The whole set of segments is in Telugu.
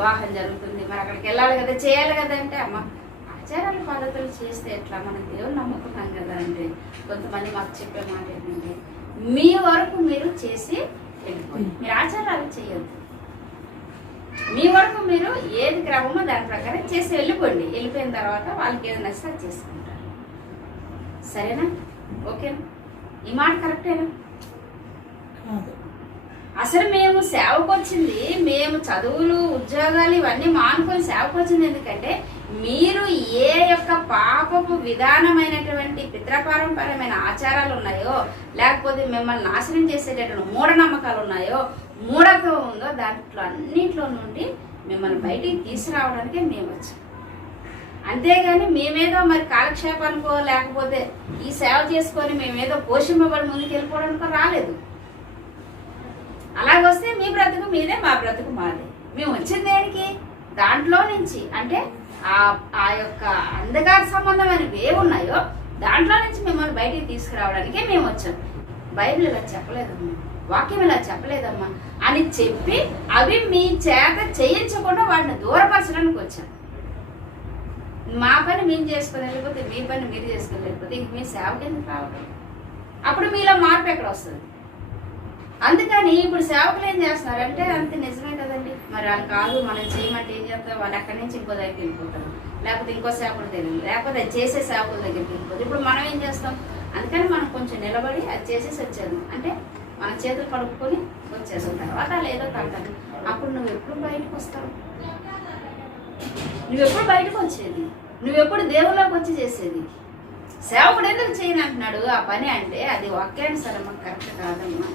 వివాహం జరుగుతుంది, మరి అక్కడికి వెళ్ళాలి కదా, చేయాలి కదా అంటే అమ్మ ఆచారాల పద్ధతులు చేస్తే ఎట్లా, మనం దేవుని నమ్ముకున్నాం కదా అంటే కొంతమంది మాకు చెప్పే మాట ఏంటంటే మీ వరకు మీరు చేసి వెళ్ళిపోండి, మీరు ఆచారాలు చేయొద్దు, మీ వరకు మీరు ఏది క్రమమో దాని ప్రకారం చేసి వెళ్ళిపోండి, వెళ్ళిపోయిన తర్వాత వాళ్ళకి ఏది నచ్చితే చేసుకుంటారు. సరేనా? ఓకేనా? ఈ మాట కరెక్టేనా? అసలు మేము సేవకు వచ్చింది, మేము చదువులు ఉద్యోగాలు ఇవన్నీ మానుకొని సేవకు వచ్చింది ఎందుకంటే మీరు ఏ యొక్క పాపపు విధానమైనటువంటి పితృపారంపర్యమైన ఆచారాలు ఉన్నాయో, లేకపోతే మిమ్మల్ని నాశనం చేసేటటువంటి మూఢనమ్మకాలు ఉన్నాయో, మూఢత్వం ఉందో దాంట్లో అన్నింటిలో నుండి మిమ్మల్ని బయటికి తీసుకురావడానికే మేము వచ్చాం. అంతేగాని మేమేదో మరి కాలక్షేపానికో లేకపోతే ఈ సేవ చేసుకొని మేమేదో పోషింపబడి ముందుకు వెళ్ళిపోవడానికో రాలేదు. అలాగొస్తే మీ బ్రతుకు మీదే, మా బ్రతుకు మాదే. మేము వచ్చింది దేనికి? దాంట్లో నుంచి, అంటే ఆ యొక్క అంధకార సంబంధమైనవి ఏమున్నాయో దాంట్లో నుంచి మిమ్మల్ని బయటికి తీసుకురావడానికే మేము వచ్చాం. బైబిల్ ఇలా చెప్పలేదమ్మా, వాక్యం ఇలా చెప్పలేదమ్మా అని చెప్పి అవి మీ చేత చేయించకుండా వాటిని దూరపరచడానికి వచ్చాం. మా పని మేము చేసుకుని వెళ్ళిపోతే మీ పని మీరు చేసుకుని వెళ్ళిపోతే ఇంక మీ సేవకి ఎందుకు రావడం? అప్పుడు మీలో మార్పు ఎక్కడ వస్తుంది? అందుకని ఇప్పుడు సేవకులు ఏం చేస్తున్నారంటే అంతే నిజమే కదండి, మరి వాళ్ళు కాదు మనం చేయమంటే ఏం చేస్తాం, వాళ్ళు అక్కడి నుంచి ఇంకో దగ్గరికి వెళ్ళిపోతారు, లేకపోతే ఇంకో సేవకుల దగ్గర, లేకపోతే చేసే సేవకుల దగ్గరికి వెళ్ళిపోతారు. ఇప్పుడు మనం ఏం చేస్తాం? అందుకని మనం కొంచెం నిలబడి అది చేసేసి వచ్చేది, అంటే మన చేతులు కడుక్కొని వచ్చేసిన తర్వాత లేదో తంటారు. అప్పుడు నువ్వు ఎప్పుడు బయటకు వస్తావు? నువ్వెప్పుడు బయటకు వచ్చేది? నువ్వెప్పుడు దేవుళ్ళకి వచ్చి చేసేది? సేవకుడు ఎందుకు చేయని అంటున్నాడు ఆ పని అంటే అది వాక్యానుసారమ్మా, కరెక్ట్ కాదమ్మా.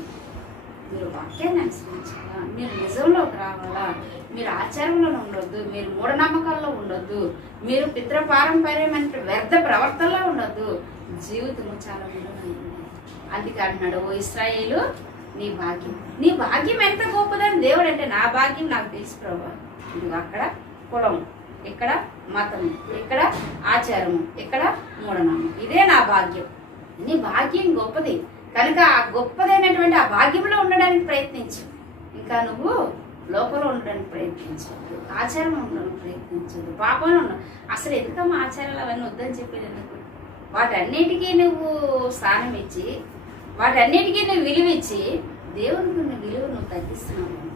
మీరు వాక్యాన్ని అనుసరించాలా, మీరు నిజంలోకి రావాలా, మీరు ఆచారంలో ఉండొద్దు, మీరు మూఢనమ్మకాల్లో ఉండొద్దు, మీరు పితృపారంపర్యమైన వ్యర్థ ప్రవర్తనలో ఉండొద్దు. జీవితము చాలా విలువైంది. అందుకే అంటున్నాడు, ఓ ఇశ్రాయేలు నీ భాగ్యం, నీ భాగ్యం ఎంత గొప్పదని దేవుడు అంటే నా భాగ్యం నాకు తెలుసు ప్రభా. ఇది అక్కడ కులం, ఇక్కడ మతము, ఇక్కడ ఆచారము, ఇక్కడ మూఢనమ్మకం, ఇదే నా భాగ్యం. నీ భాగ్యం గొప్పది కనుక ఆ గొప్పదైనటువంటి ఆ భాగ్యంలో ఉండడానికి ప్రయత్నించు. ఇంకా నువ్వు లోపల ఉండడానికి ప్రయత్నించవద్దు, ఆచారంలో ఉండడానికి ప్రయత్నించవద్దు, పాపంలో ఉండవు. అసలు ఎందుకమ్మా ఆచారాలు అవన్నీ వద్దని చెప్పేది ఎందుకు? వాటన్నిటికీ నువ్వు స్థానం ఇచ్చి, వాటన్నిటికీ నువ్వు విలువ ఇచ్చి దేవునికి విలువ నువ్వు తగ్గిస్తున్నావు.